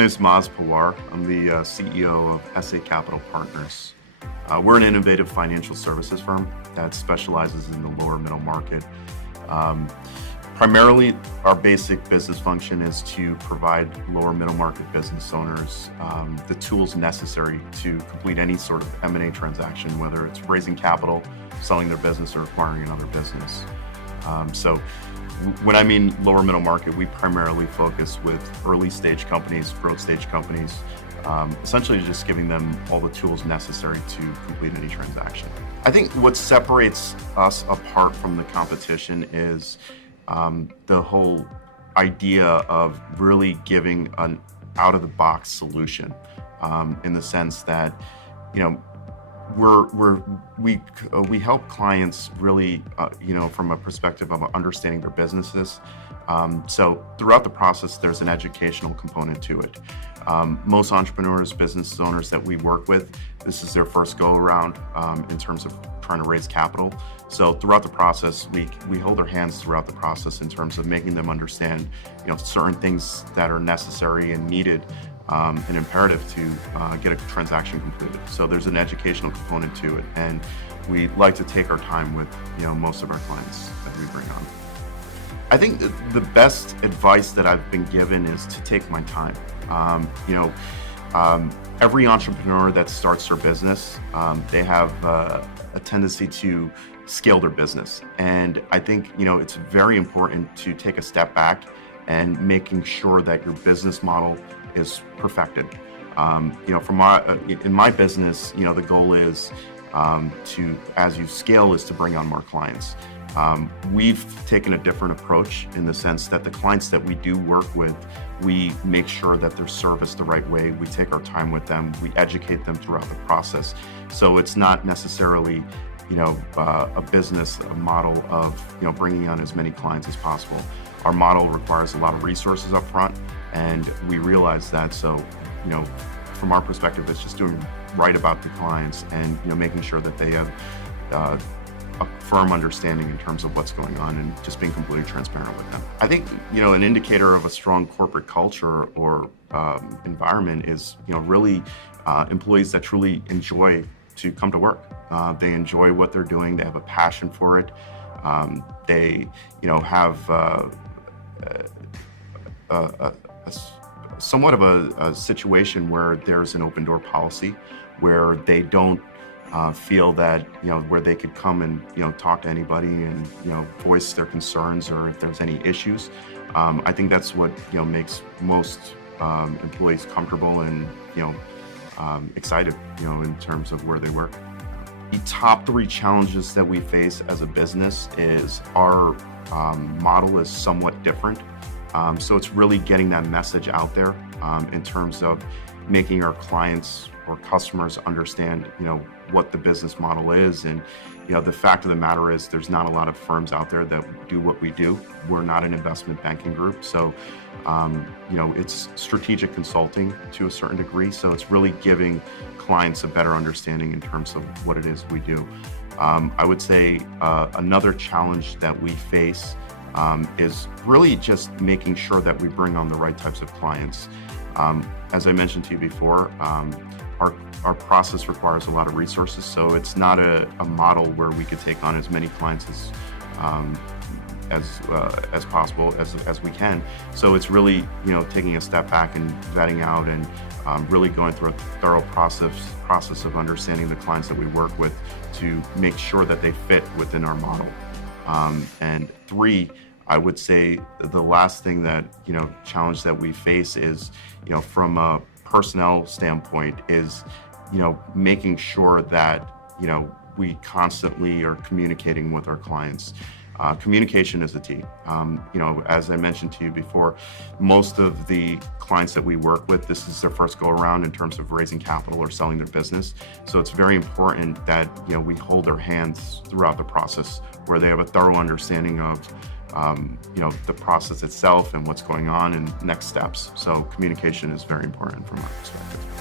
name is Pawar. I'm the CEO of SA Capital Partners. We're an innovative financial services firm that specializes in the lower middle market. Primarily, our basic business function is to provide lower middle market business owners the tools necessary to complete any sort of M&A transaction, whether it's raising capital, selling their business, or acquiring another business. So when I mean lower middle market, we primarily focus with early stage companies, growth stage companies, essentially just giving them all the tools necessary to complete any transaction. I think what separates us apart from the competition is the whole idea of really giving an out-of-the-box solution, in the sense that, we help clients really, from a perspective of understanding their businesses. So throughout the process, there's an educational component to it. Most entrepreneurs, business owners that we work with, this is their first go around in terms of trying to raise capital. So throughout the process, we hold their hands throughout the process in terms of making them understand, certain things that are necessary and needed and imperative to get a transaction completed. So there's an educational component to it, and we like to take our time with most of our clients that we bring on. I think the best advice that I've been given is to take my time. Every entrepreneur that starts their business, they have a tendency to scale their business, and I think it's very important to take a step back and making sure that your business model is perfected. In my business, the goal is as you scale, is to bring on more clients. We've taken a different approach in the sense that the clients that we do work with, we make sure that they're serviced the right way. We take our time with them. We educate them throughout the process. So it's not necessarily, a business model of, bringing on as many clients as possible. Our model requires a lot of resources up front, and we realize that. So, from our perspective, it's just doing right about the clients and, making sure that they have a firm understanding in terms of what's going on and just being completely transparent with them. I think, an indicator of a strong corporate culture or environment is, really employees that truly enjoy to come to work. They enjoy what they're doing. They have a passion for it. They, have somewhat of a situation where there's an open door policy, where they don't feel that, where they could come and, talk to anybody and, voice their concerns or if there's any issues. I think that's what, makes most employees comfortable and, excited, in terms of where they work. The top 3 challenges that we face as a business is our model is somewhat different. So it's really getting that message out there in terms of making our clients or customers understand, what the business model is. And, the fact of the matter is there's not a lot of firms out there that do what we do. We're not an investment banking group. So, it's strategic consulting to a certain degree. So it's really giving clients a better understanding in terms of what it is we do. I would say another challenge that we face is really just making sure that we bring on the right types of clients. As I mentioned to you before, our process requires a lot of resources, so it's not a model where we could take on as many clients as possible as we can. So it's really taking a step back and vetting out and really going through a thorough process of understanding the clients that we work with to make sure that they fit within our model. And 3, I would say the last thing that, challenge that we face is, from a personnel standpoint is, making sure that, we constantly are communicating with our clients. Communication is the key. As I mentioned to you before, most of the clients that we work with, this is their first go around in terms of raising capital or selling their business. So it's very important that, we hold their hands throughout the process where they have a thorough understanding of, the process itself and what's going on and next steps. So communication is very important from our perspective.